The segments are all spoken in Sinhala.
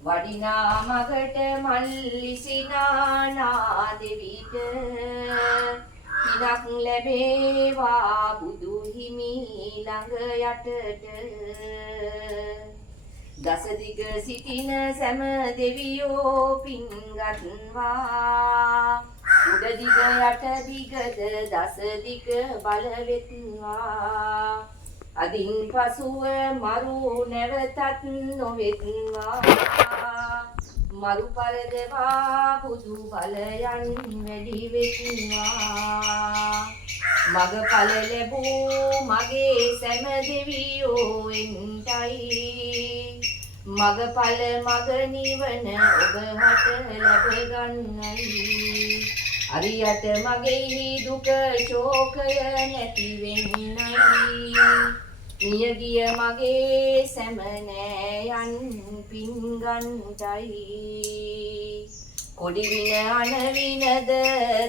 වඩිනා මගට මල්ලිසිනා දෙවිට පිනක් ලැබේවා බුදු හිමි ළඟ යටට දසදිග සිටින සෑම දෙවියෝ පින්ගත්වා උඩ දිග යට දිගද දසදිග බල වෙත්වා අදින් පසුව මරු නැවතත් නොවෙත්වා මරු පරදවා බුදු බලයන් වැඩි වෙත්වා මගඵල ලැබූ මගේ සෑම දෙවියෝ එන්ටයි මගඵල මග නිවන ඔබ හට ලැබ ගන්නයි අරියට මගේ දුක ශෝකය නැති වෙන්නයි මියගිය මගේ සෑම නෑයන් පින් ගන්නයි කොඩි වින අන විනද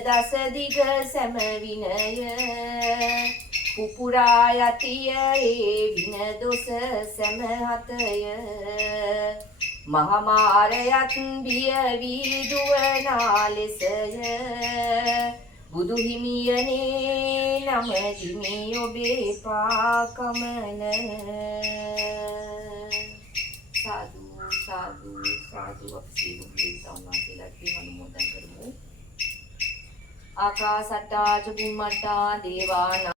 දසදිග සෑම විනය පුපුරා යතිය ඒ වින දොස සෑම හතය මහමාරයත් බිය වී දුවනා ලෙසය බුදු හිමියනේ නම හිමි ඔබේ පාකමන සාදු සාදු සාදු අපි සම්මාසීලට අනුමෝදන් කරමු ආකාසට්ටා චුම්මට්ටා දේවානා